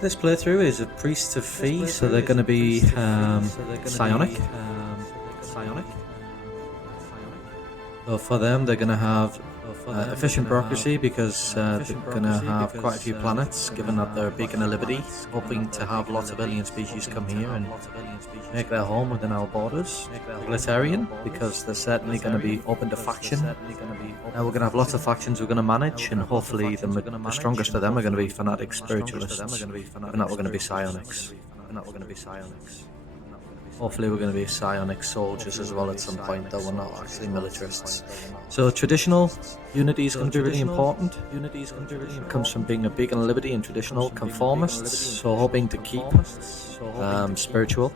This playthrough is a priest of fee, so they're going to be psionic. So for them, they're going to have efficient bureaucracy because they're going to have quite a few planets, given that they're a beacon of liberty, hoping to have lots of alien species come here and make their home within our borders. Egalitarian, because they're certainly going to be open to faction. We're going to have lots of factions we're going to manage, and hopefully the strongest of them are going to be fanatic spiritualists, and that we're going to be psionics. Hopefully we're going to be psionic soldiers as well at some point, though we're not actually militarists. So traditional unity is going to be really important. It comes from being a beacon of liberty and traditional conformists, so hoping to keep spiritual.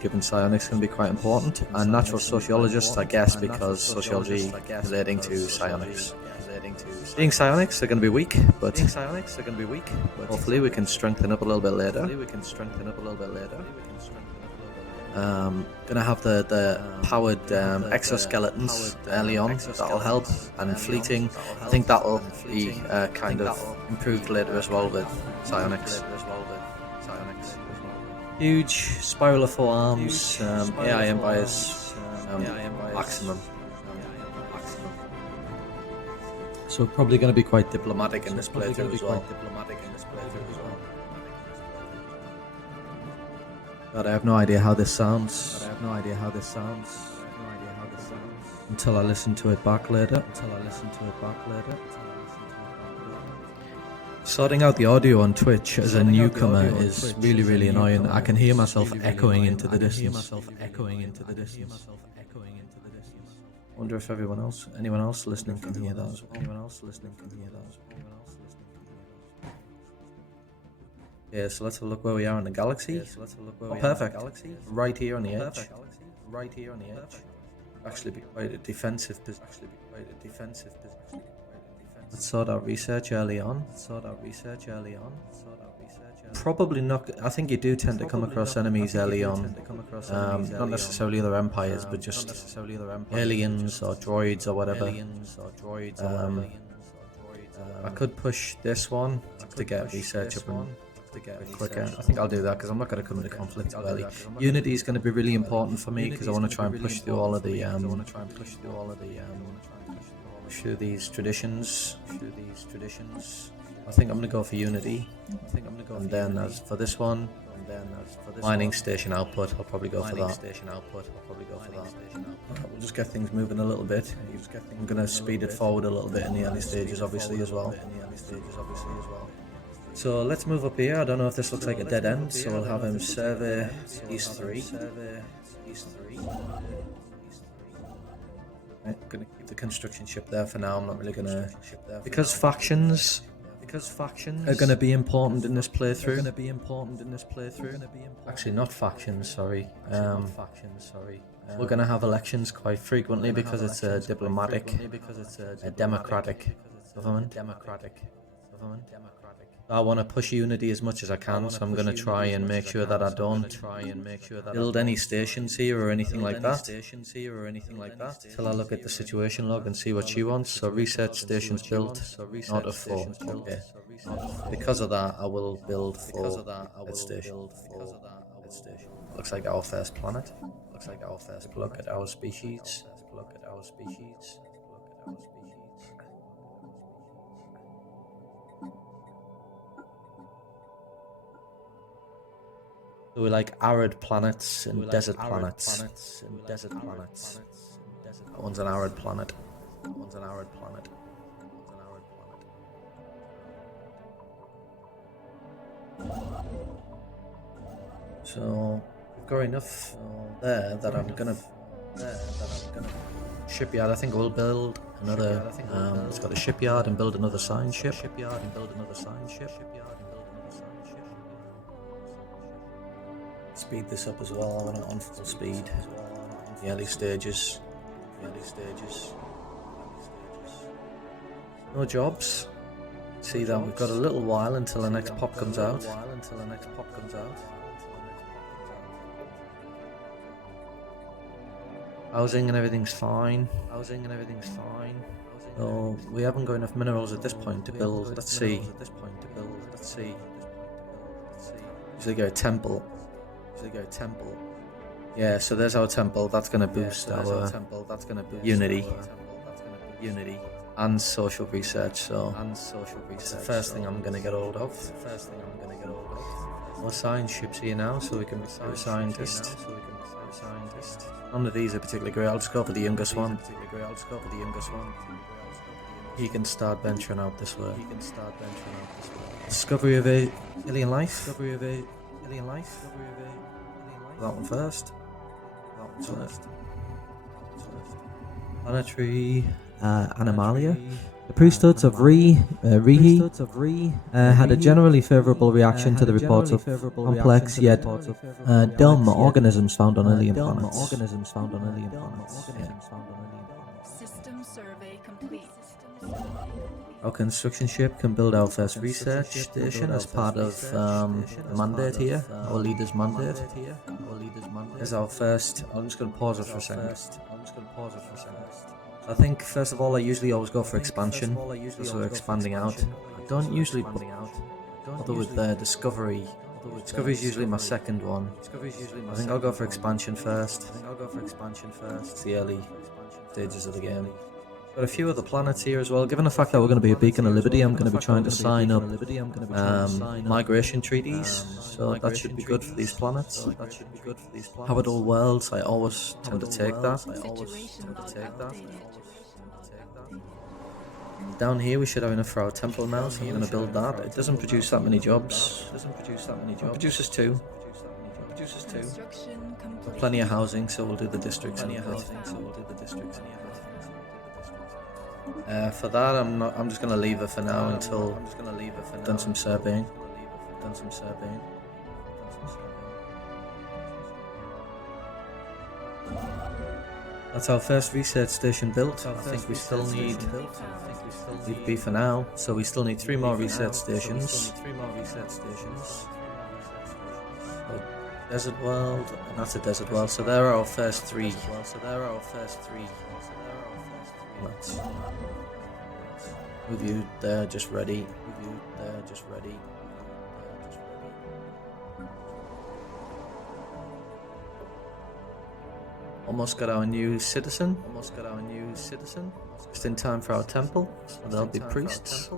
Given psionics can be quite important, and natural sociologists, I guess, because sociology relating to psionics. Being psionics are going to be weak, but hopefully we can strengthen up a little bit later. Gonna have the powered exoskeletons early on, that'll help, and fleeting. I think that'll be kind of improved later as well with psionics. Huge spiral of forearms, AI empires, maximum. So probably going to be quite diplomatic in this playthrough as well. But I have no idea how this sounds. Until I listen to it back later. Sorting out the audio on Twitch as a newcomer is really annoying. I can hear myself echoing into the distance. Wonder if anyone else listening can hear that. Yeah, so let's have a look where we are in the galaxy. Oh, perfect. Right here on the edge. Actually be quite a defensive position. Let's sort out research early on. Probably not. I think you do tend to come across enemies early on. Not necessarily other empires, but just aliens or droids or whatever. I could push this one to get research up and quicker. I think I'll do that because I'm not going to come into conflict early. Unity is going to be really important for me because I want to try and push through all of the through these traditions. I think I'm going to go for unity. And then as for this one, mining station output, I'll probably go for that. We'll just get things moving a little bit. I'm going to speed it forward a little bit in the early stages, obviously, as well. So let's move up here. I don't know if this looks like a dead end, so we'll have him survey these three. I'm going to keep the construction ship there for now. I'm not really going to... Because factions are going to be important in this playthrough. Actually, not factions, sorry. We're going to have elections quite frequently because it's a diplomatic, a democratic government. I want to push unity as much as I can, so I'm going to try and make sure that I don't build any stations here or anything like that till I look at the situation log and see what she wants. So research stations built, not a 4. Okay. Because of that, I will build 4 at station. Looks like our first planet. Look at our species. So we like arid planets and desert planets. That one's an arid planet. So we've got enough there that I'm gonna shipyard. I think we'll build another. It's got a shipyard and build another science ship. Speed this up as well. I want it on full speed. The early stages. No jobs. See that we've got a little while until the next pop comes out. Housing and everything's fine. So we haven't got enough minerals at this point to build. Let's see. see. Usually go temple. Yeah, so there's our temple. That's gonna boost our unity and social research. So it's the first thing I'm gonna get hold of. More science ships here now, so we can recruit a scientist. None of these are particularly great. I'll just go for the youngest one. He can start venturing out this way. Discovery of alien life. That one first. Planetary Anomalia. The priesthoods of Rihi had a generally favourable reaction to the reports of complex yet dumb organisms found on alien planets. System survey complete. Our construction ship can build our first research station as part of the mandate here, our leader's mandate. As our first, I'm just going to pause it for a second. I think first of all I usually always go for expansion, because we're expanding out. I don't usually put although with Discovery is usually my second one. I think I'll go for expansion first. It's the early stages of the game. Got a few other planets here as well. Given the fact that we're going to be a beacon of liberty, I'm going to be trying to sign up migration treaties, so that should be good for these planets. Habitable worlds, I always tend to take that. Down here we should have enough for our temple now, so I'm going to build that. It doesn't produce that many jobs. It produces two. Plenty of housing, so we'll do the districts. For that, I'm just gonna leave it for now until I've done some surveying. That's our first research station built. I think we still need B for now, so we still need 3 more research stations. Desert world, and that's a desert world. So there are our first 3. Let's move you there, just ready. Almost got our new citizen. Just in time for our temple. So there'll be priests.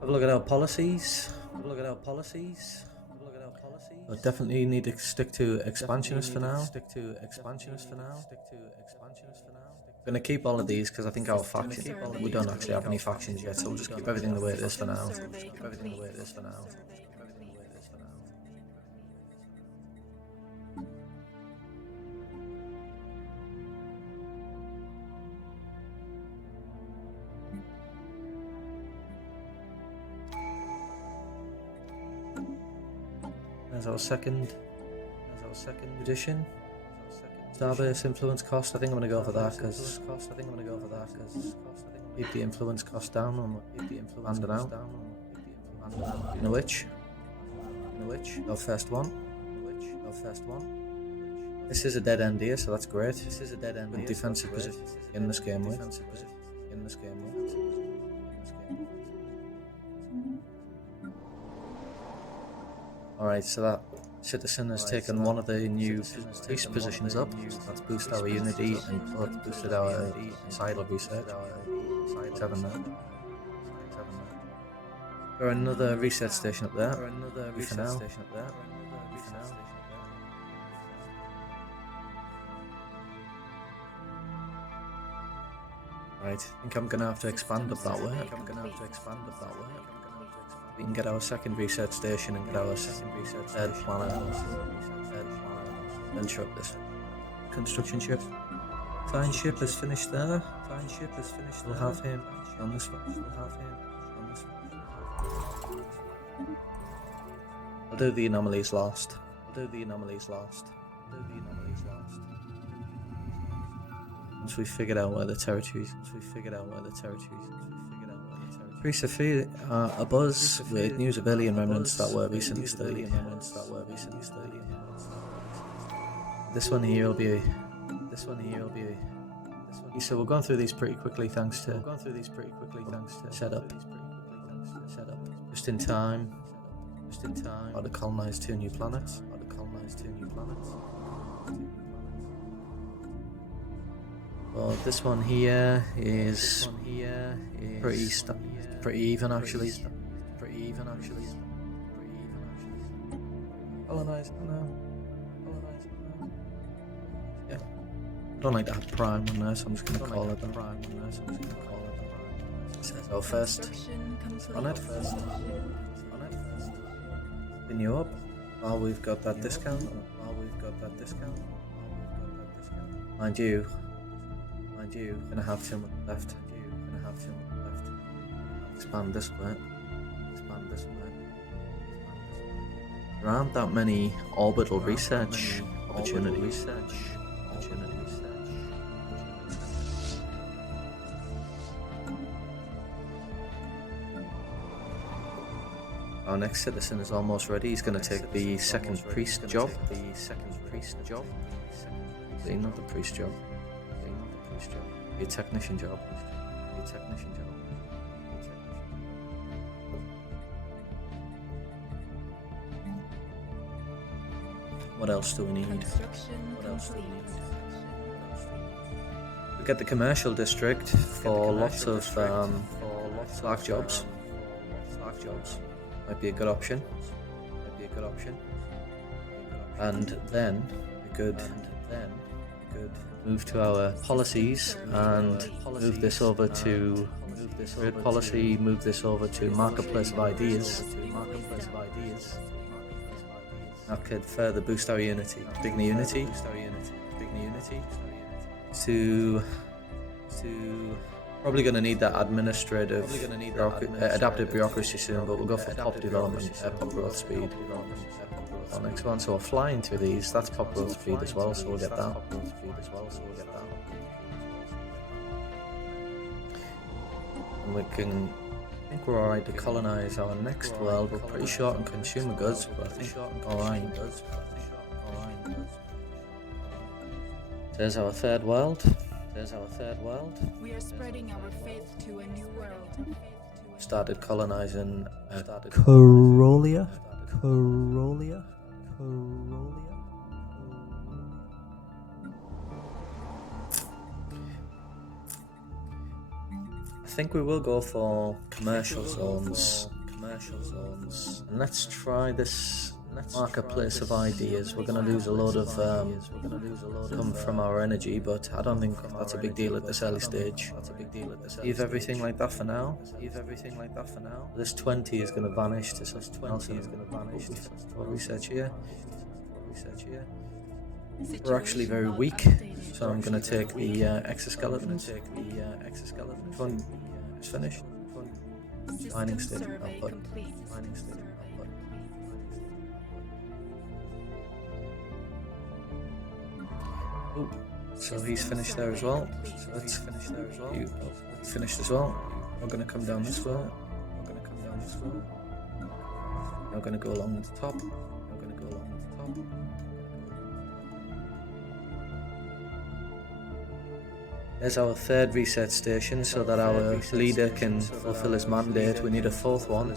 Have a look at our policies. I definitely need to stick to expansionists for now. I'm gonna keep all of these because I think our faction, we don't actually have any factions yet, so we'll just keep everything the way it is for now. There's our second edition. Starbase influence cost. I think I'm gonna go for that because keep the influence cost down on landing out. In which our first one. This is a dead end here, so that's great. Good defensive position in this game with. Alright, so that citizen has taken one of the new priest positions up. Let's boost our unity and boosted our silo research. 7 now. Got another research station up there. For now. Right, I think I'm gonna have to expand up that way. We can get our second research station and get our third planet. Venture up this construction ship. Science ship is finished there. We'll have him on this one. I'll do the anomalies last. Once we figured out where the territories. Priests are abuzz with news of alien remnants that were recently studied. This one here will be So we're going through these pretty quickly thanks to setup. Just in time. How to colonize two new planets. Well, this one here is pretty even actually. Colonize now. Yeah. I don't like to have prime on there, so I'm just gonna call it that. Says our first planet. Renew up. While we've got that discount. Mind you, gonna have too much left. Expand this way. There aren't that many orbital research opportunities. Our next citizen is almost ready. He's going to take the second priest job. Not the priest job. Be a technician job. What else do we need? We get the commercial district for lots of slack jobs. Might be a good option. And then we could move to our policies and move this over to grid policy, move this over to marketplace of ideas. That could further boost our unity. Big unity. To probably going to need that adaptive bureaucracy soon, but we'll go for pop development, pop growth speed. Our next one, so we're flying through these. That's pop growth speed as well, so we'll get that. And we can. I think we're alright to colonize our next world. We're pretty short on consumer goods, but I think alright. There's our third world. We are spreading our faith to a new world. Started colonizing Corolia. I think we will go for commercial zones. And let's try this marketplace of ideas. We're going to lose a load of come from our energy, but I don't think that's a big deal at this early stage. Leave everything like that for now. This 20 is going to vanish. This 20 is going to vanish. What research here? We're actually very weak, so I'm going to take the exoskeleton. Which one is finished? Mining station output. Ooh, so he's finished there as well. So let's finish there as well. You finished as well. We're going to come down this way. We're going to go along the top. There's our third research station, so that our leader can fulfill his mandate. We need a fourth one.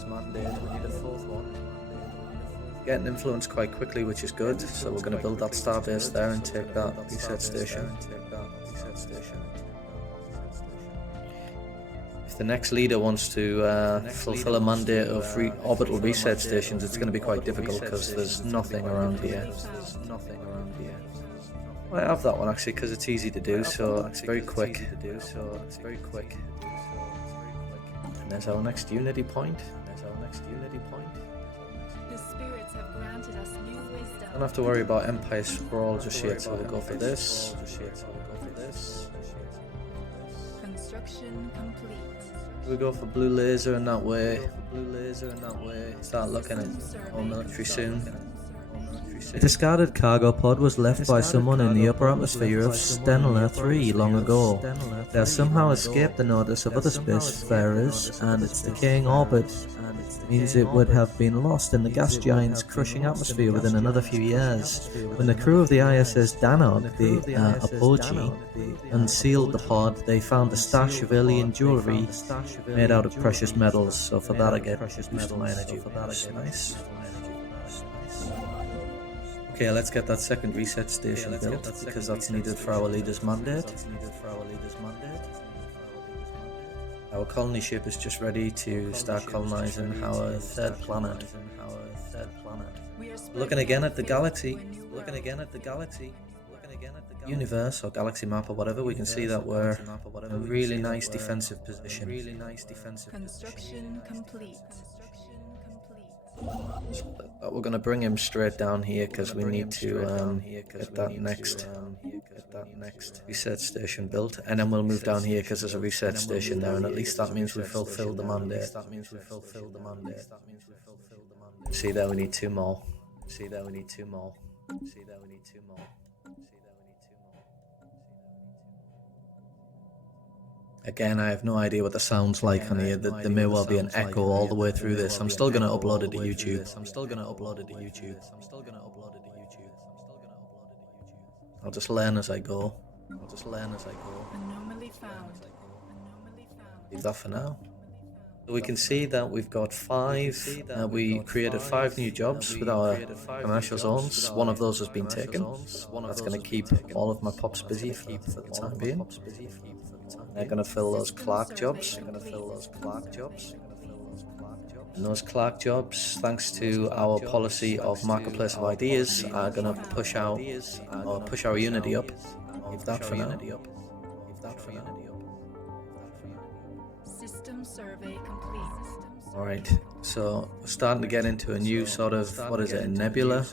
Getting influence quite quickly, which is good. So we're going to build that starbase there and take that research station. If the next leader wants to fulfill a mandate of orbital research stations, it's going to be quite difficult because there's nothing around here. I have that one actually because it's easy to do, so it's very quick. And there's our next unity point. The spirits have granted us new wisdom. Don't have to worry about Empire Sprawl just yet, so we'll go for this. Construction complete. We'll go for blue laser in that way. Start looking at our military soon. A discarded cargo pod was left by someone in the upper atmosphere of Stenla 3 long ago. They have somehow escaped the notice of other spacefarers, and its decaying orbit means it would have been lost in the gas giant's crushing atmosphere within another few years. When the crew of the ISS Danog, the apogee, unsealed the pod, they found a stash of alien jewellery made out of precious metals, so for that I get boost my energy. Nice. Okay, let's get that second reset station built, because that's needed for our leader's mandate. Our colony ship is just ready to start colonizing our third planet. Looking again at the galaxy, universe or galaxy map or whatever, we can see that we're in a really nice defensive position. Construction complete. But we're going to bring him straight down here because we need to get that next research station built, and then we'll move down here because there's a research station there, and at least that means we've fulfilled the mandate. See there, we need two more. Again, I have no idea what the sound's like on here. There may well be an echo all the way through this. I'm still going to upload it to YouTube. I'll just learn as I go. Anomaly found. Leave that for now. So we can see that we've got we created 5 new jobs with our commercial zones. One of those has been taken. That's going to keep all of my pops busy for the time being. They're going to fill those Clark jobs. And those Clark jobs, thanks to our policy of marketplace of ideas, are going to push our Unity up. Leave that for now. System survey complete. Alright, so we're starting to get into a new sort of, a nebula?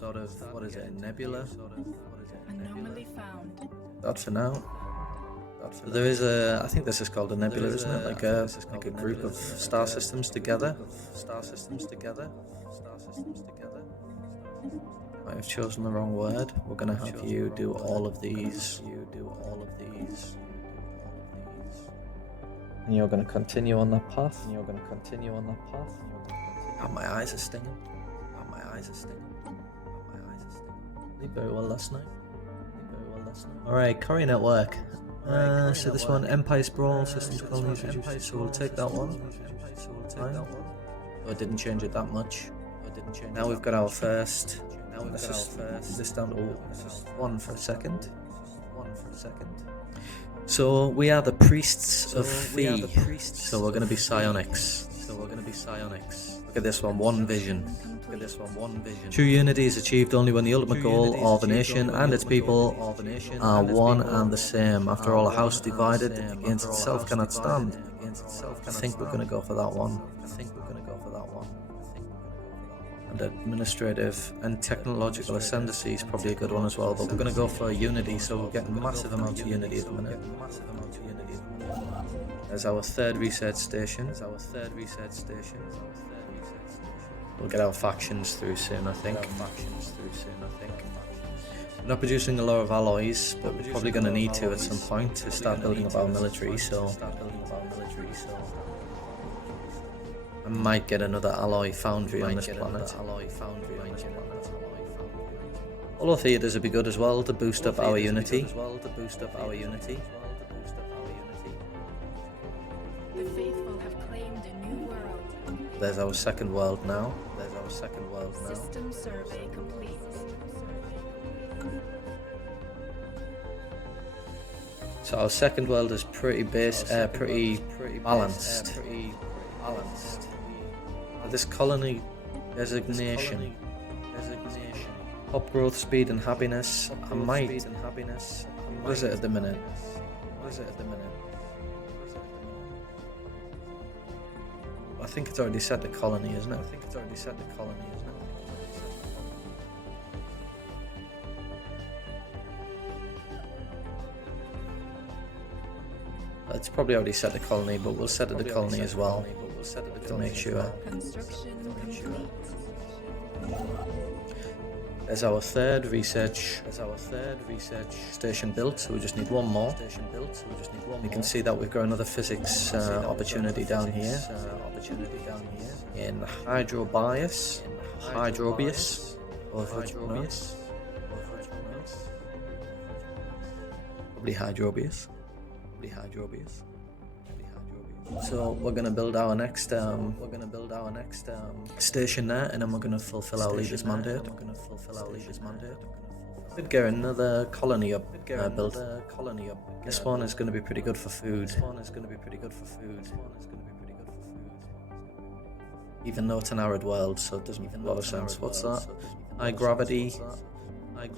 Anomaly found. That for now. There is I think this is called a nebula, isn't it? Like a group of star systems together. I have chosen the wrong word. We're going to have you do all of these. And you're going to continue on that path. Oh, my eyes are stinging. Did very well last night. Alright, Courier Network. So this one, Empire Sprawl, Systems Colonies Reduced, so we'll take that one. Oh, it didn't change it that much. Now we've got our first. Let's just this down to 1 for a second. So we are the priests of Phi. So we're going to be Psionics. Look at this one vision. True unity is achieved only when the ultimate goal of a nation and its people are one and the same. After all, a house divided against itself cannot stand. I think we're going to go for that one. And administrative and technological ascendancy is probably a good one as well, but we're going to go for unity, so we're getting massive amounts of unity at the minute. There's our third research station. We'll get our factions through soon, I think. We're not producing a lot of alloys, but we're probably going to need to at some point to start building up our military, so I might get another alloy foundry on this planet. Holo theaters would be good as well to boost up our unity. The faithful have claimed a new world. There's our second world now. System survey complete. So our second world is pretty balanced. This colony designation, pop growth, speed and happiness. What is it at the minute? I think it's already set the colony, isn't it? It's probably already set the colony, but we'll set it the colony as well to make sure. Construction complete. There's our third research station built, so we just need one more. You can see that we've got another physics opportunity down here. In Hydrobius, or probably Hydrobius. So we're gonna build our next station there, and then we're gonna fulfill our leader's mandate. Could get another colony up built. This one is gonna be pretty good for food. Even though it's an arid world, so it doesn't make a lot of sense. What's that? High gravity. I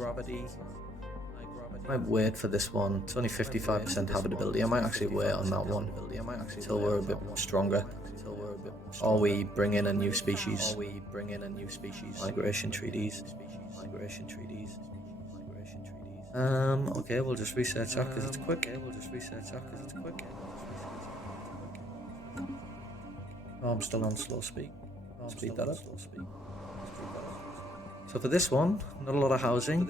might wait for this one. It's only 55% habitability. I might actually wait on that one until we're a bit stronger. Or we bring in a new species. Migration treaties. Okay, we'll just research that because it's quick. Oh, I'm still on slow speed. Speed that up. So for this one, not a lot of housing.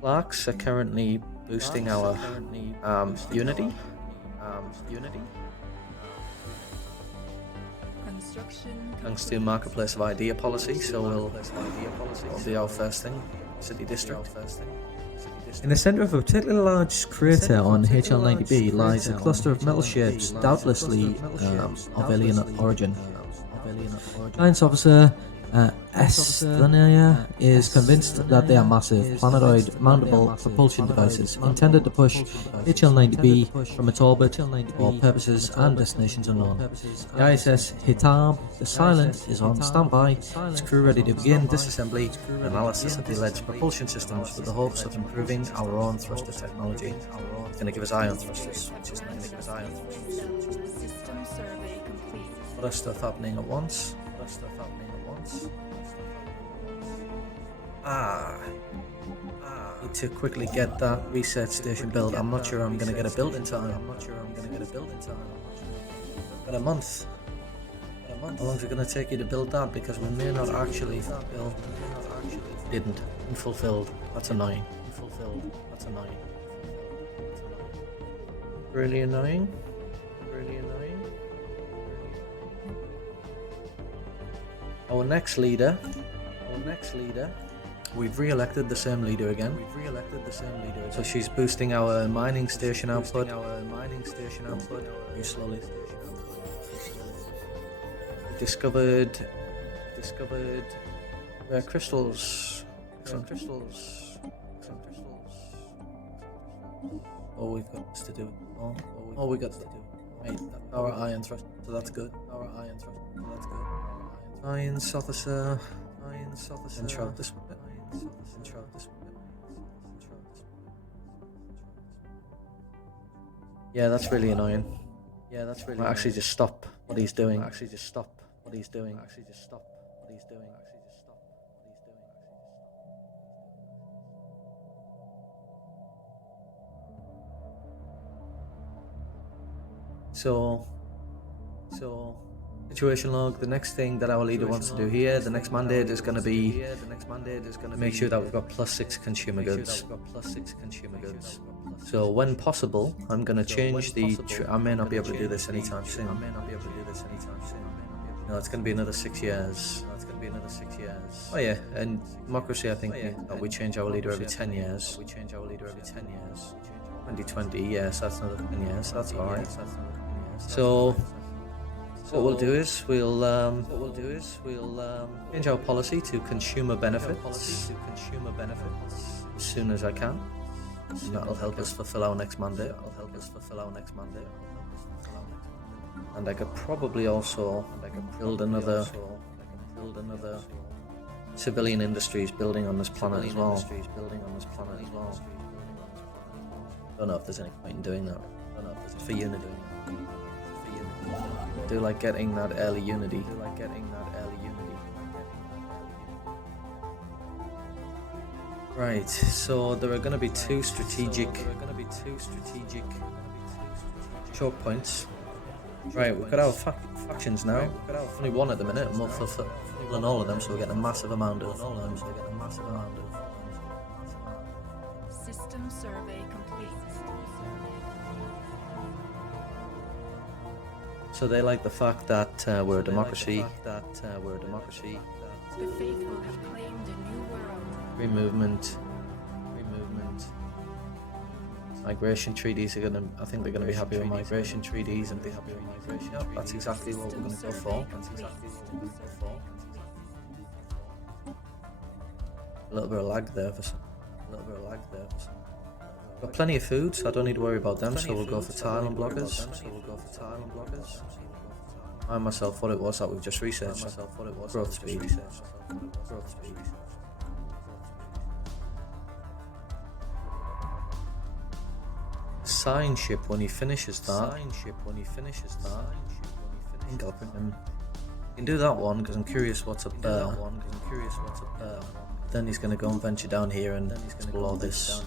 Clarks are currently boosting our unity. Thanks to marketplace of idea policy, so we'll be our first thing. City district. In the centre of a particularly large crater on HL90b lies a cluster of metal shapes, doubtlessly of alien origin. Science officer Estania is convinced that they are massive, planetoid, mountable propulsion devices intended to push HL90b from its orbit for purposes and destinations unknown. The ISS Hitab, the Silent, is on standby, its crew ready to begin disassembly and analysis of the alleged propulsion systems with the hopes of improving our own thruster technology. It's going to give us ion thrusters, which is nice. System survey complete. A lot of stuff happening at once. Need to quickly get that research station built. I'm not sure I'm going to get it built in time. Got a month. How long is it going to take you to build that? Because we may not actually fulfill. Didn't. Unfulfilled. That's annoying. Really annoying. Our next leader. We've re-elected the same leader again. So she's boosting our mining station output. Very slowly. We discovered rare crystals. Oh, we've got this to do. Oh, we got to do. Right, our iron thrust. So that's good. Science officer. Intro this one. Yeah, that's really annoying. Might actually just stop what he's doing. So situation log. The next thing that our leader wants to do here, the next mandate is going to be make sure that we've got +6 consumer goods. So when possible, I'm going to change the. I may not be able to do this anytime soon. No, it's going to be another 6 years. Oh yeah, and democracy, I think that we change our leader every 10 years. 2020, yes, that's another 10 years. That's alright. So what we'll do is we'll change our policy to consumer benefits as soon as I can. And that'll help us fulfill our next mandate. And I could probably also build another civilian industries building on this planet as well. Don't know if there's any point in doing that. For unity. I do like getting that early unity. Right, so there are going to be two strategic choke points Right, we've got our factions now. Only one at the minute, and we're fulfilling all of them, so we're getting a massive amount of. System survey complete. So they like the fact that we're a democracy. The faithful have claimed a new world. Free movement. Migration treaties are gonna. I think they're gonna be happy with migration treaties and be happy with migration. Yep, that's exactly what we're gonna go for. A little bit of lag there for some. Got plenty of food, so I don't need to worry about them. So we'll go for tile and blockers. I myself what it was that we've just researched. Growth speed. Sign ship when he finishes that. I think I'll bring him. You can do that one because I'm curious what's up there. Then he's going to go and venture down here and explore this.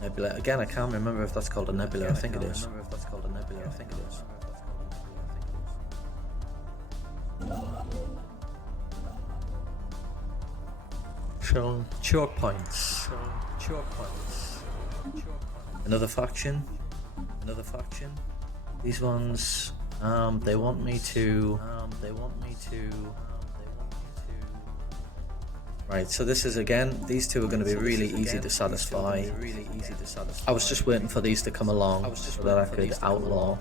Nebula. Again, I can't remember if that's called a nebula. I think it is. So, choke points. Another faction. These ones, they want me to. Right, so this is again, these two are going to be really easy to satisfy. I was just waiting for these to come along so that I could outlaw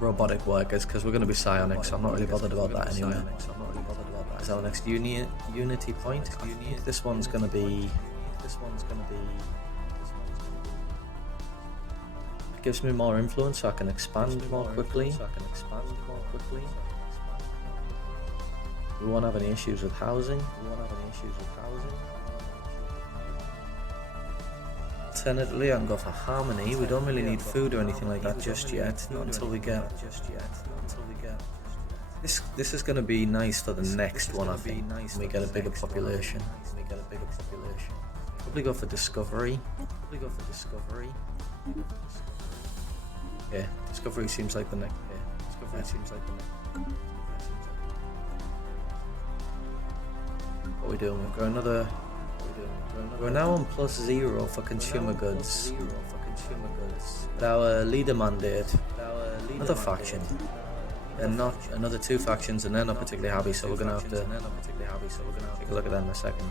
robotic workers, because we're going to be psionics, so I'm not really bothered about that anyway. Is our next unity point? I think this one's going to be. It gives me more influence, so I can expand more quickly. We won't have any issues with housing. Alternatively, I can go for harmony. We don't really need food or anything like that just yet. Not until we get. This is going to be nice for the next one, I think. When we get a bigger population. Probably go for discovery. Yeah, discovery seems like the next. What are we doing? We've got another. We're now on +0 for consumer goods. Our leader mandate. Another faction. And not another 2 factions, and they're not particularly happy. So we're gonna have to take a look at that in a second.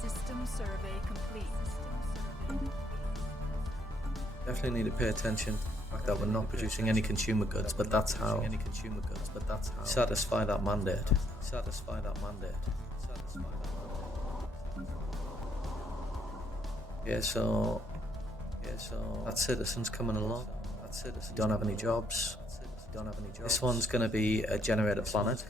System survey complete. Definitely need to pay attention to the fact that we're not producing any consumer goods, but that's how satisfy that mandate. Yeah, so that citizen's coming along. Don't have any jobs. This one's gonna be a generator planet.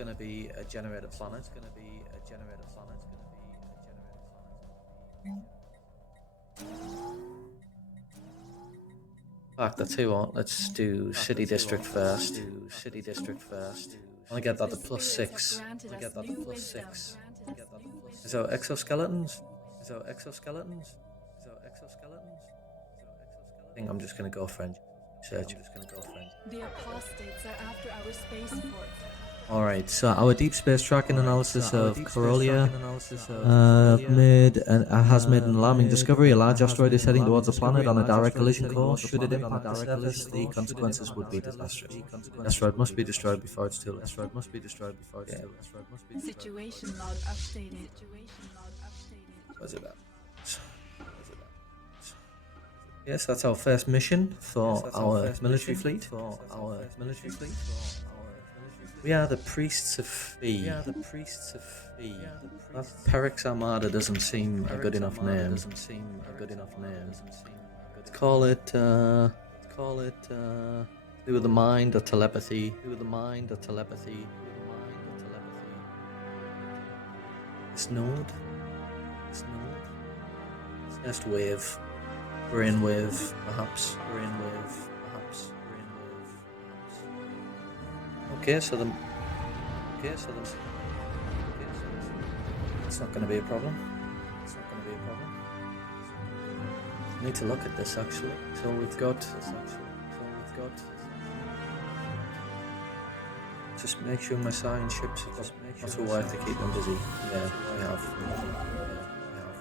In fact, I tell you what, let's do city district first. I want to get that to +6. Is there exoskeletons? I think I'm just gonna go French. Search. The apostates are after our spaceport. Alright, so our deep space tracking analysis of Corolia has made an alarming discovery. A large asteroid is heading towards the planet on a direct collision course. Should it impact the surface, the consequences would be disastrous. The asteroid must be destroyed before it's too late. Situation log updated. Where's it at? Yes, that's our first mission for our military fleet. We are the priests of Fee. That Perix Armada doesn't seem a good enough name. Let's call it do with the mind or telepathy. This node. First wave. Brainwave, perhaps. Okay, so it's not going to be a problem. Need to look at this actually. So we've got. Just make sure my science ships are just not so I have to keep them busy. Yeah, we have.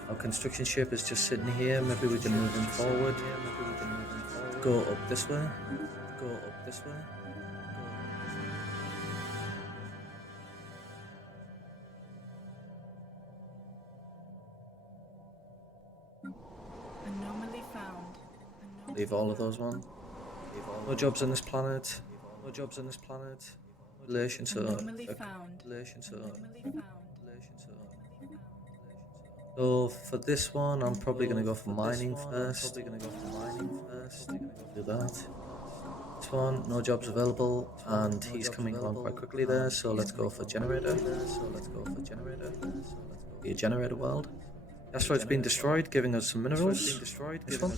Our construction ship is just sitting here. Maybe we can move him forward. Go up this way. Anomaly found. Leave all of those one. No jobs on this planet. Relation to. Anomaly found. So for this one, I'm probably gonna go for mining first. Do that. This one, no jobs available, and he's coming along quite quickly there. So let's go for generator. Be a generator world. Asteroid's been destroyed, giving us some minerals. This one.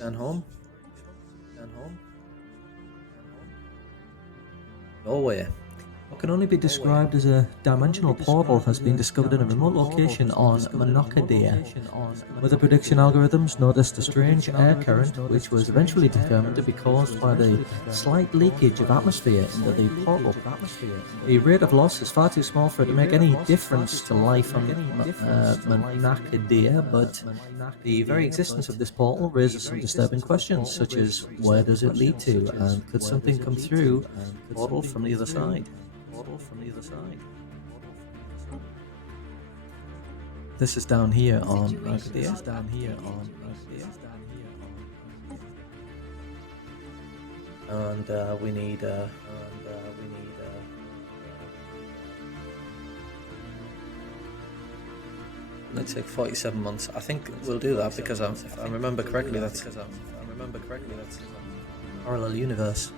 And home. Norway. What can only be described as a dimensional portal has been discovered in a remote location on Monocadia. With the prediction algorithms noticed a strange air current which was eventually determined to be caused by the slight leakage of atmosphere into the portal. The rate of loss is far too small for it to make any difference to life on Monocadia, but the very existence of this portal raises some disturbing questions, such as where does it lead to, and could something come through the portal from the other side? This is down here on Monocadia. And we need let's take 47 months. I think we'll do that because if I remember correctly, that's parallel universe.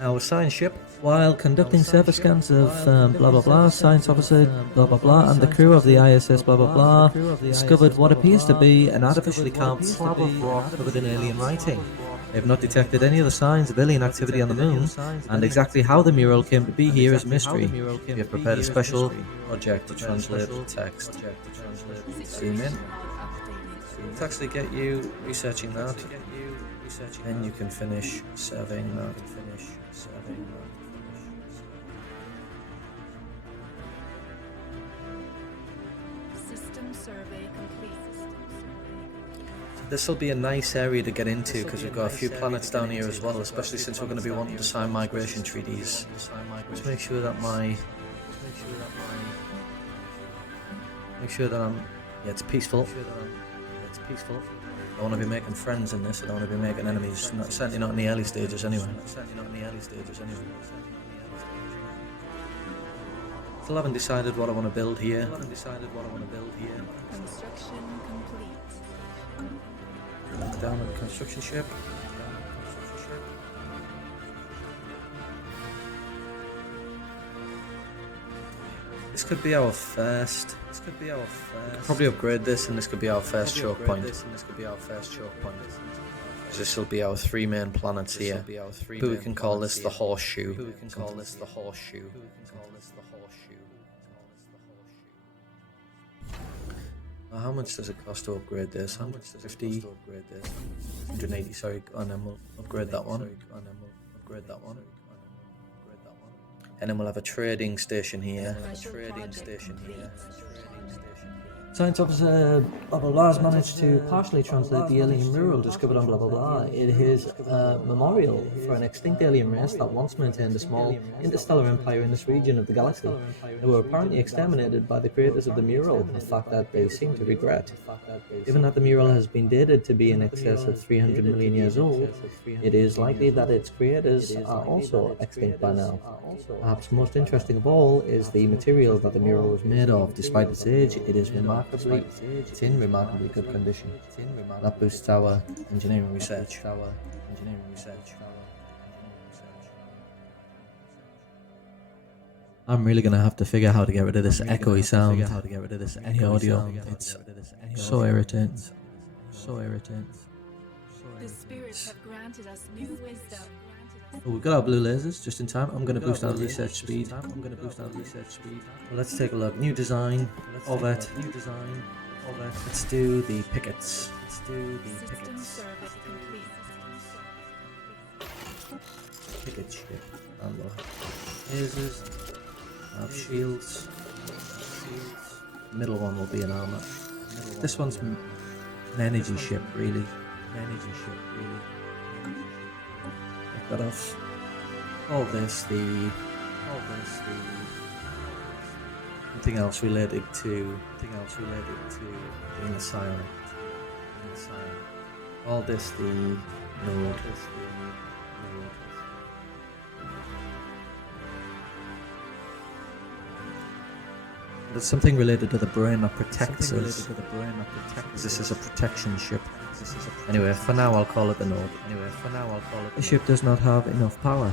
Our science ship, While conducting surface scans of blah blah blah, science officer blah blah blah and the crew of the ISS blah blah blah discovered what appears to be an artificially carved slab of rock covered in alien writing. They have not detected any other signs of alien activity on the moon, and exactly how the mural came to be here is a mystery. We have prepared a special project to translate the text. Zoom in. Let's actually get you researching that. Then you can finish surveying that. System survey complete. This will be a nice area to get into because we've got a few planets down here as well, especially since we're going to be wanting to sign migration treaties. Let's make sure that it's peaceful. I don't want to be making friends in this. I don't want to be making enemies. Certainly not in the early stages, anyway. Still haven't decided what I want to build here. Construction complete. Down at the construction ship. This could be our first. We could probably upgrade this, and this could be our first choke point. This will be our three main planets here. But we can call this the horseshoe. How much does it cost to upgrade this? 150, 180, sorry, and then we'll upgrade that one. And then we'll have a trading station here. Science officer blah blah blah has managed to partially translate the alien mural discovered on blah blah blah. It is a memorial for an extinct alien race that once maintained a small interstellar empire in this region of the galaxy. They were apparently exterminated by the creators of the mural, a fact that they seem to regret. Given that the mural has been dated to be in excess of 300 million years old, it is likely that its creators are also extinct by now. Perhaps most interesting of all is the material that the mural was made of. Despite its age, it's in remarkably good condition. That boosts our engineering research. I'm really gonna have to figure out how to get rid of this echoey sound in the audio. It's so irritating. The spirits have granted us new wisdom. Oh, we've got our blue lasers just in time. I'm going to boost our research speed. Well, let's take a look. New design of it. Let's do the pickets. System survey complete. Picket ship. And we'll have lasers. Have shields. The middle one will be an armor. This one's an energy ship, really. Take that off. All this, anything else related to being a psionic. All this, the node. There's something related to the brain that protects us. This is a protection ship. Anyway, for now I'll call it the node. The ship does not have enough power.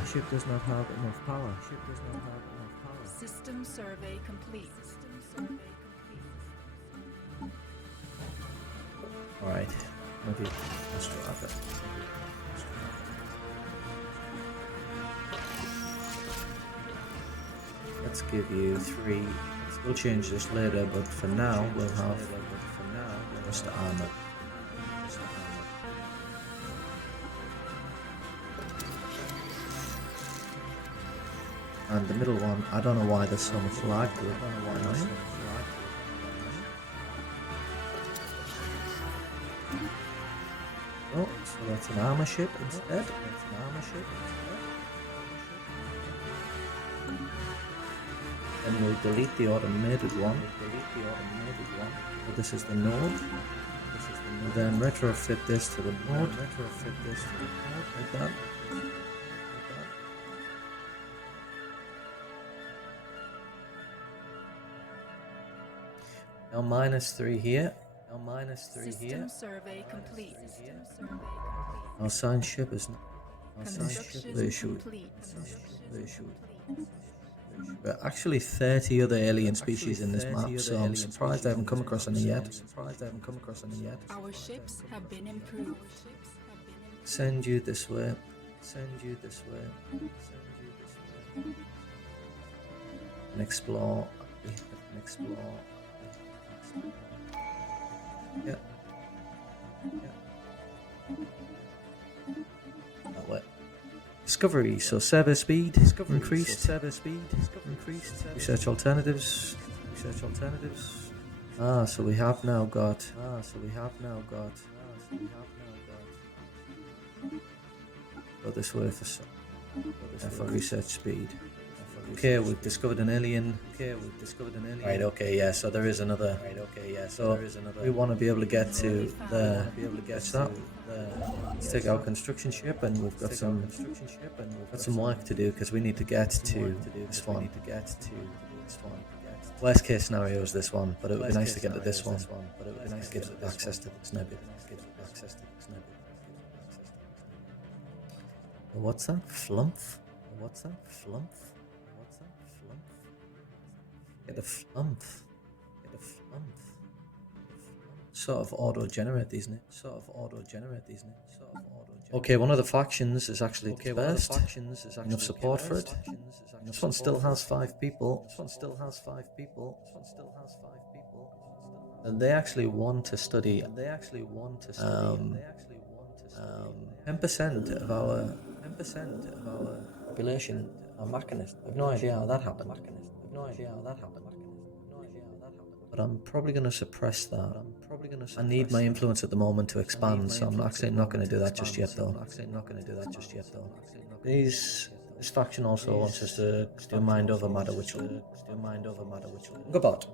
System survey complete. Alright, maybe let's grab it. Let's give you 3. We'll change this later, but for now we'll have just armor. And the middle one, I don't know why there's so much lag to it. Oh, so that's an armor ship instead. Then we'll delete the automated one. So this is the node. And then retrofit this to the node. Like that. Now -3 here. System survey complete. Our science ship is Construction issued. complete. There are actually 30 other alien species in this map, so I'm surprised I haven't come across any yet. Our ships have been improved. Send you this way. And explore. Yeah. That way. Discovery, so server speed increased. Research alternatives. So we have now got. Go this way for research speed. Okay, we've discovered an alien. Right, okay, yeah, so there is another. We want to be able to get to the. Let's take our construction ship, and we've got some work to do because we need to get to this one. Worst case scenario is this one, but it would be nice to get to this one. It gives us access to this nebula. What's that? Flumph? Get a flumph. Sort of auto-generate these names. Okay, one of the factions is actually dispersed. Enough support for it. This one still has 5 people. And they actually want to study 10% of our population are mechanists. I've no idea how that happened. But I'm probably going to suppress that. I need my influence at the moment to expand, so I'm actually not going to do that just yet, though. This faction also wants us to do mind over matter, which will go about.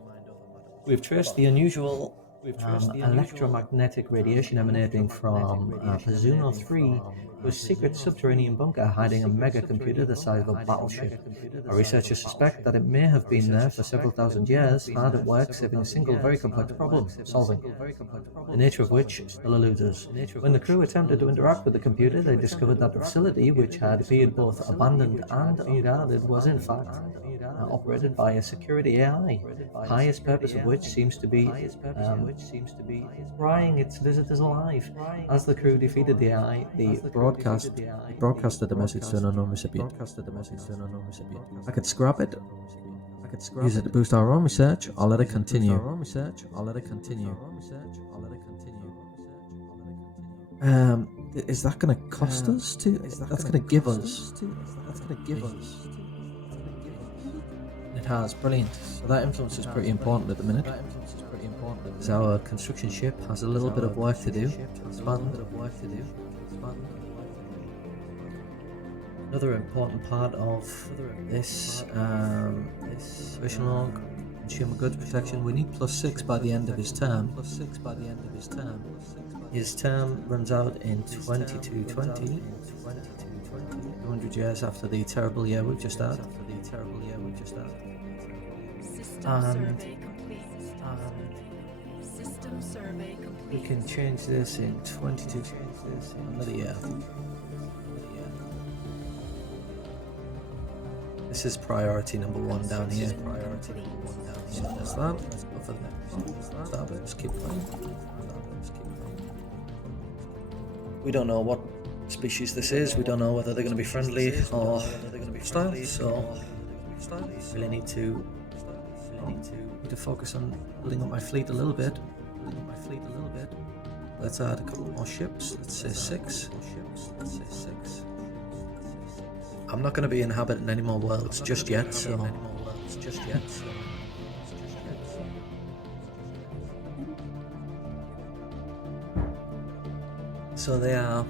We've traced the unusual electromagnetic radiation emanating from Pazuno 3 to a secret subterranean bunker hiding a mega computer the size of a battleship. Our researchers suspect that it may have been there for several thousand years, hard at work saving a single very complex problem, solving, the nature of which still eludes us. When the crew attempted to interact with the computer, they discovered that the facility, which had appeared both abandoned and unguarded, was in fact operated by a security AI, highest purpose of which seems to be frying its visitors alive. As the crew defeated the AI, the broadcasted the message to an unknown recipient. I could scrap it, use it to boost our own research, or let it continue. Is that going to cost us? That's going to give us. It has, brilliant. So that influence is pretty important at the minute. Because our construction ship has a little bit of work to do. Another important part of this mission log, consumer goods protection, we need +6 by the end of his term. His term runs out in 2220, 200 years after the terrible year we've just had. System survey complete. We can change this in 22, another year. This is priority number 1 down here. So there's that. Let's go for the next. Let's keep going. We don't know what species this is. We don't know whether they're going to be friendly or hostile. So really need to focus on building up my fleet a little bit. Let's add a couple more ships. Let's say 6. I'm not going to be inhabiting any more worlds just yet. So they are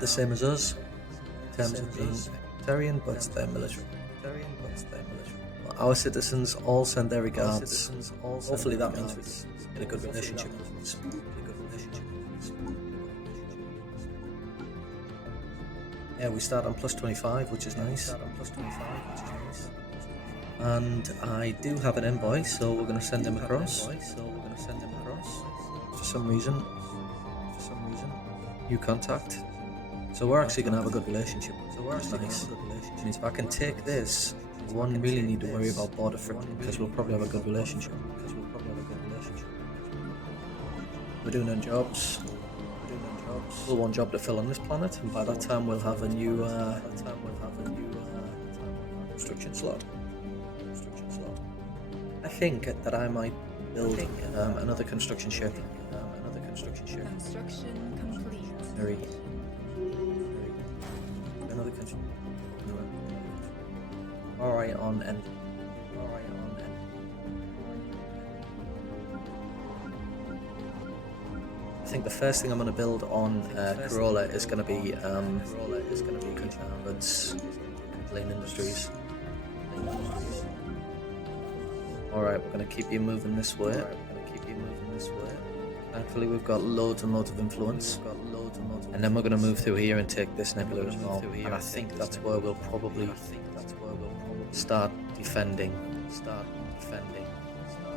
the same as us in terms of being vegetarian, but they're military. Our citizens all send their regards. Hopefully that means we get a good relationship. Yeah, we start on +25, which is nice. And I do have an envoy, so we're going to send him across. For some reason, new contact. So we're actually going to have a good relationship. Nice. And if I can take this, we won't really need to worry about border friction because we'll probably have a good relationship. We're doing our jobs. Still one job to fill on this planet, and by that time we'll have a new construction slot. I think that I might build another construction ship. Construction complete. Another construction. Alright, on end. I think the first thing I'm going to build on Corolla is going to be Lane Industries. Alright, we're going to keep you moving this way. Thankfully we've got loads and loads of influence. And then we're going to move through here and take this nebula as well. And I think that's where we'll probably start defending.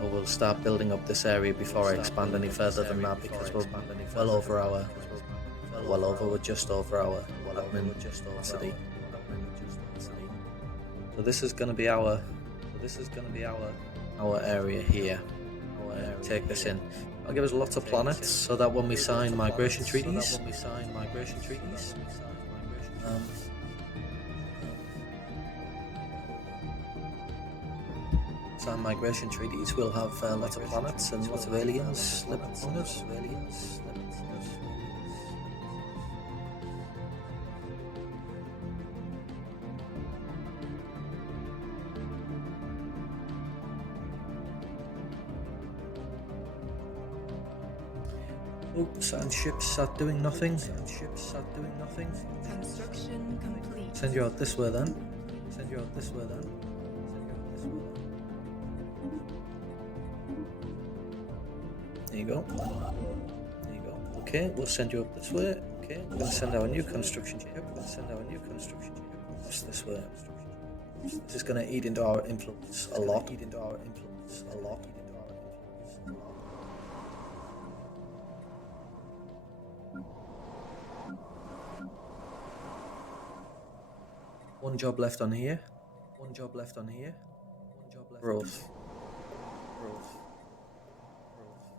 Or we'll start building up this area before I expand any further than that, because we're just over our admin capacity. So this is going to be our area here. Take this in. I'll give us lots of planets so that when we sign migration treaties, we'll have lots of planets and lots of aliens living among us. Oops, and ships are doing nothing. Construction complete. Send you out this way then. There you go. Okay, we'll send you up this way. Okay, we're going to send our new construction ship. Just this way. This is going to eat into our influence a lot. One job left on here. Growth.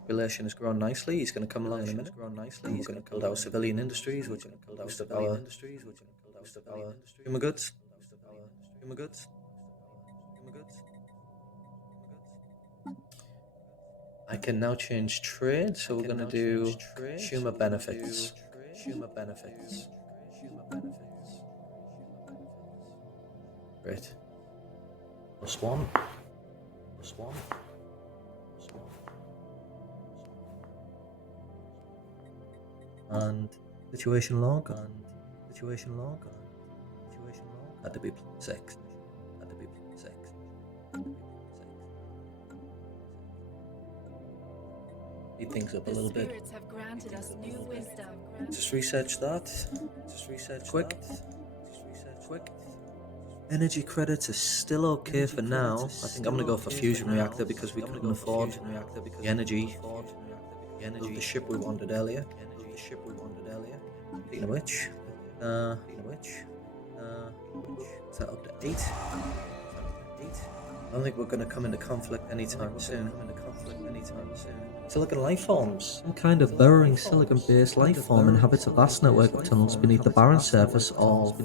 Relation has grown nicely. He's going to come along in a minute. He's going to build our civilian industries, which are going to boost up our consumer goods. I can now change trade, so we're gonna do consumer benefits. Great. +1. And situation log. Had to be +6. Speed things up a little bit. Spirits have granted us new wisdom. Just research that. Quick. Energy credits are still okay for now. I think I'm gonna go for fusion reactor because we couldn't afford the energy of the ship we wanted earlier. Speaking of which, is that up to 8? I don't think we're gonna come into conflict anytime soon. Silicon life forms. Some kind of burrowing silicon-based life form inhabits a vast network of tunnels beneath the barren surface of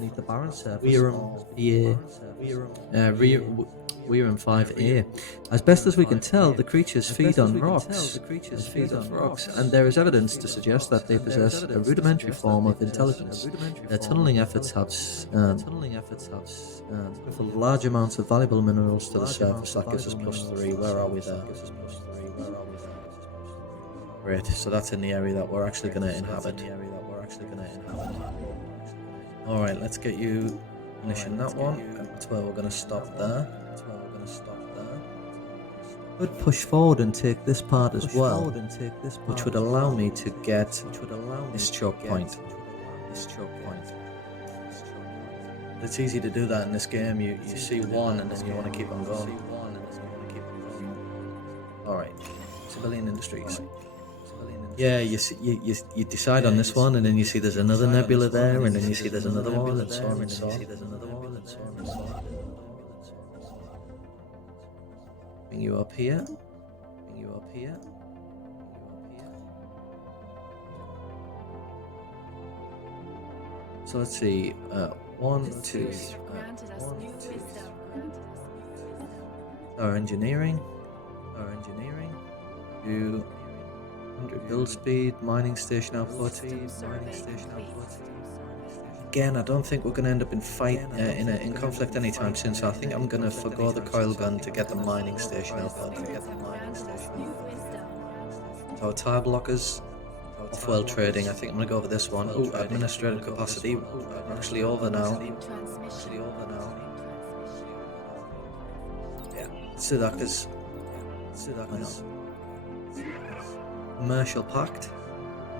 Weiram 5A. As best as we can tell, the creatures feed on rocks, and there is evidence to suggest that they possess a rudimentary form of intelligence. Their tunneling efforts have with large amounts of valuable minerals to the surface. That gives us +3. Where are we there? Great, so that's in the area that we're actually going to inhabit. Alright, let's get you finishing that one. That's where we're going to stop there. Could push forward and take this part as well, which would allow me to get this choke point. It's easy to do that in this game. You see one and then you want to keep on going. Alright, civilian industries. Yeah, you decide on this one, and then you see there's another nebula there, and then you see there's another one, and so on and so on. Bring you up here. So let's see. 1, 2, 3. Our engineering. 200 build speed, mining station output. Again, I don't think we're going to end up in in conflict anytime soon, so I think I'm going to forgo the coil gun to get the mining station output. Our tire blockers, off-world trading. I think I'm going to go over this one. Oh, administrative capacity. We're actually over now. Yeah, let's do that because. Commercial pact.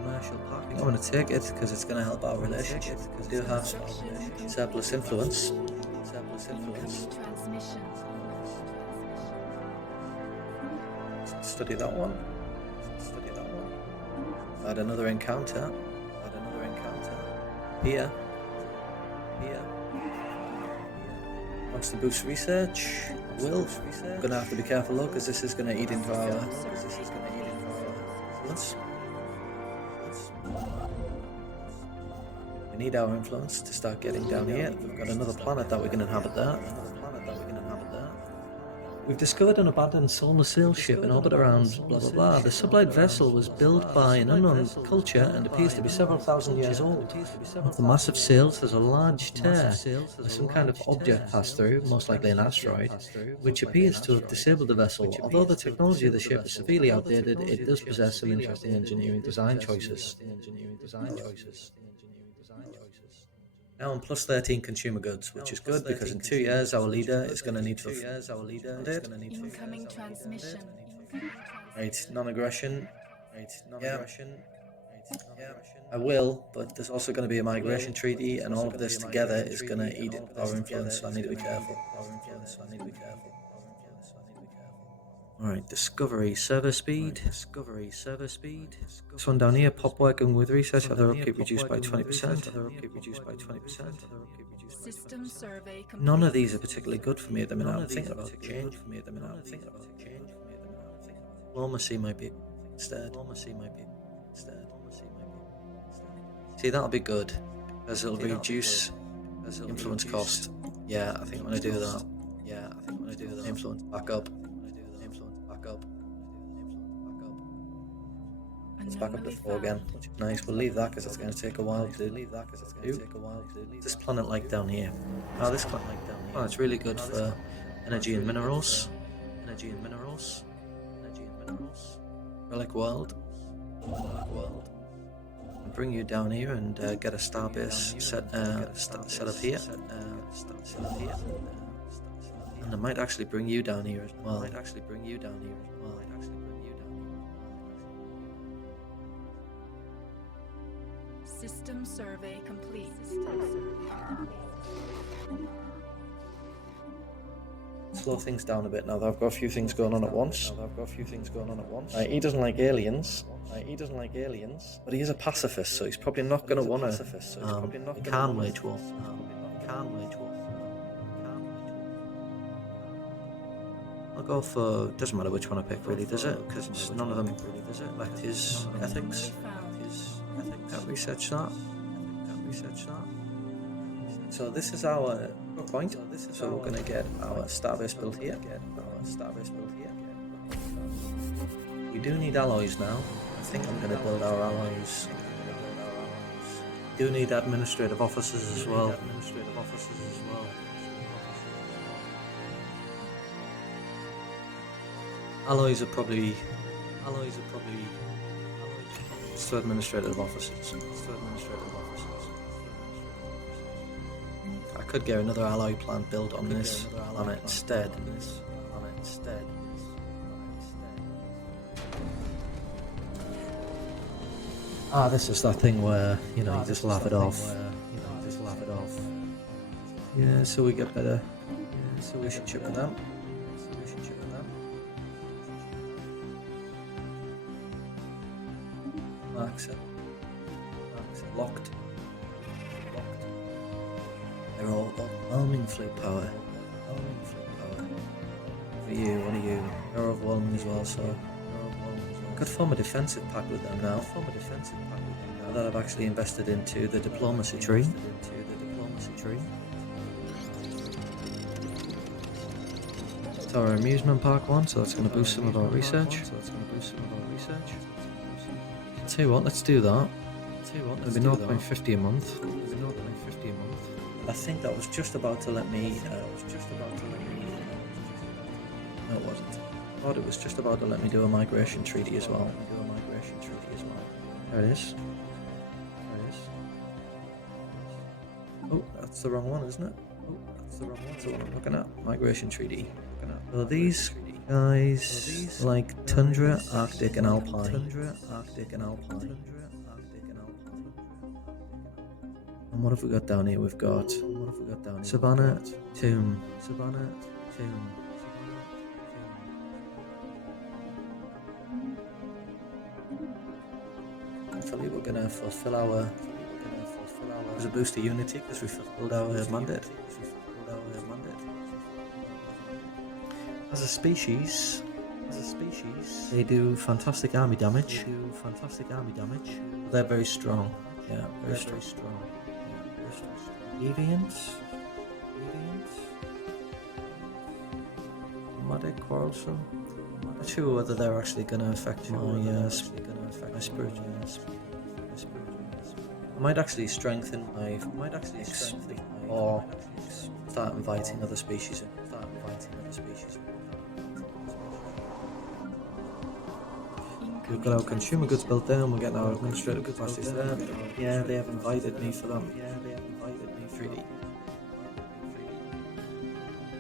I think I'm going to take it because it's going to help our relationship. We do have surplus influence. Study that one. Add another encounter. Here. Wants to boost research. Will. I'm going to have to be careful though because this is going to eat into our influence. We need our influence to start getting down here. We've got another planet that we can inhabit there. We've discovered an abandoned solar sail ship in orbit around blah blah blah. The sublight vessel was built by an unknown culture and appears to be several thousand years old. One of the massive sails has a large tear, where some kind of object passed through, most likely an asteroid, which appears to have disabled the vessel. Although the technology of the ship is severely outdated, it does possess some interesting engineering design choices. Now on +13 consumer goods, which is good because in 2 years our leader is going to need to Incoming transmission. Right, non-aggression. Yeah, I will, but there's also going to be a migration treaty, and all of this together is going to eat our influence, so I need to be careful. Alright, discovery, server speed. This one down here, pop working with research, other upkeep reduced by 20%. System survey complete. None of these are particularly good for me at the minute. I'm thinking about change. Diplomacy might be instead. See, that'll be good, as it'll reduce influence cost. Yeah, I think I'm going to do that. Influence back up. It's back up to 4 again. Nice, we'll leave that because it's going to take a while to do. What's this planet like down here? Oh, this planet like down here. Oh, it's really good for energy and minerals. Relic world. I'll bring you down here and get a starbase set up here. And I might actually bring you down here as well. System survey complete. Slow things down a bit now that I've got a few things going on at once. He doesn't like aliens. But he is a pacifist, so he's probably not going to want to. He can wage war. I'll go for. Doesn't matter which one I pick, really, does it? Because none of them reflect his ethics. Can't research that. So this is our point. So we're gonna get our starbase built here. We do need alloys now. I think I'm gonna build our alloys. We do need administrative officers as well. Alloys are probably just administrative officers. I could get another alloy plant built on this planet instead. This is that thing where, you just laugh it off. Yeah, so we get better relationship with them. Max it. Locked. They're all overwhelming fleet power. For you, what are you? They're overwhelming as well, so I could form a defensive pact with them now. Now that I've actually invested into the diplomacy tree. It's our amusement park one, so that's going to boost some of our research. Tell you what, let's do that. It'll be 0.50 a month. I think that was just about to let me. No, it wasn't. I thought it was just about to let me do a migration treaty as well. There it is. Oh, that's the wrong one, isn't it? That's the one I'm looking at. Migration treaty. So these guys like tundra, Arctic, and alpine. And what have we got down here? We've got Savannah, Tomb. Hopefully we're gonna fulfill our. There's a boost of unity because we fulfilled our mandate. As a species, they do fantastic army damage. They're very strong. Yeah, very strong. Deviants. Nomadic, quarrelsome. Not sure whether they're actually going to affect my spirit. I might actually strengthen my or start inviting other species in. We've got our consumer goods built there and we're getting our administrative capacities there. Yeah, they have invited me for them. 3D.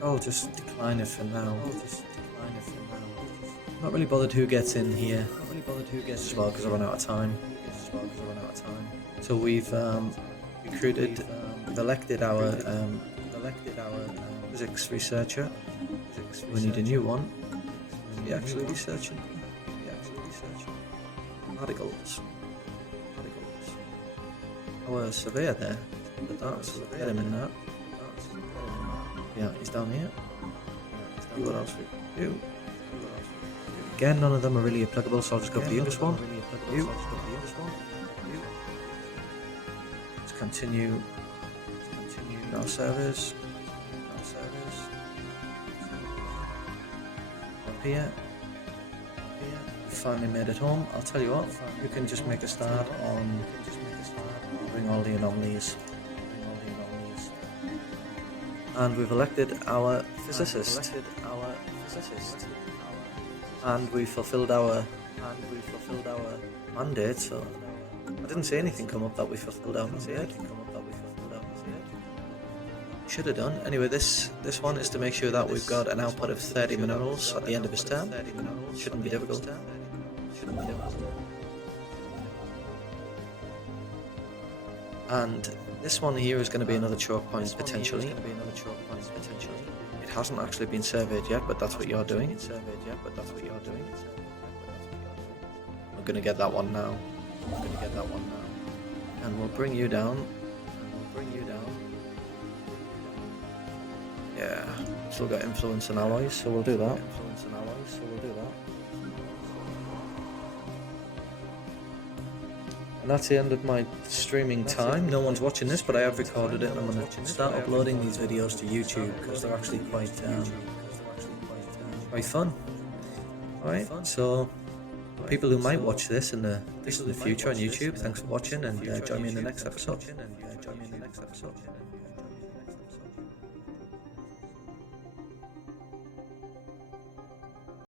I'll just decline it for now. Not really bothered who gets in here as well because I run out of time. So we've recruited, we've elected our physics researcher. We need a new one. Is he actually researching? Particles. Our surveyor there. Get him in that. Yeah, he's down here. What else we do? Again, none of them are really applicable, so I'll just go for this one. Let's continue our service. Up here. finally made it home, I'll tell you what, you can just make a start on doing all the anomalies. And we've elected our physicist. And we fulfilled our mandate, so I didn't see anything come up that we fulfilled our mandate. Should have done. Anyway, this one is to make sure that we've got an output of 30 minerals at the end of his term. Shouldn't be difficult. And this one here is going to be another choke point potentially. It hasn't actually been surveyed yet, but that's what you're doing. We're going to get that one now. And we'll bring you down. Yeah, still got influence and alloys, so we'll do that. And that's the end of my streaming time. No one's watching this, but I have recorded it, and I'm going to start uploading these videos to YouTube because they're actually quite fun. Alright, so people who might watch this in the future on YouTube, thanks for watching, and join me in the next episode.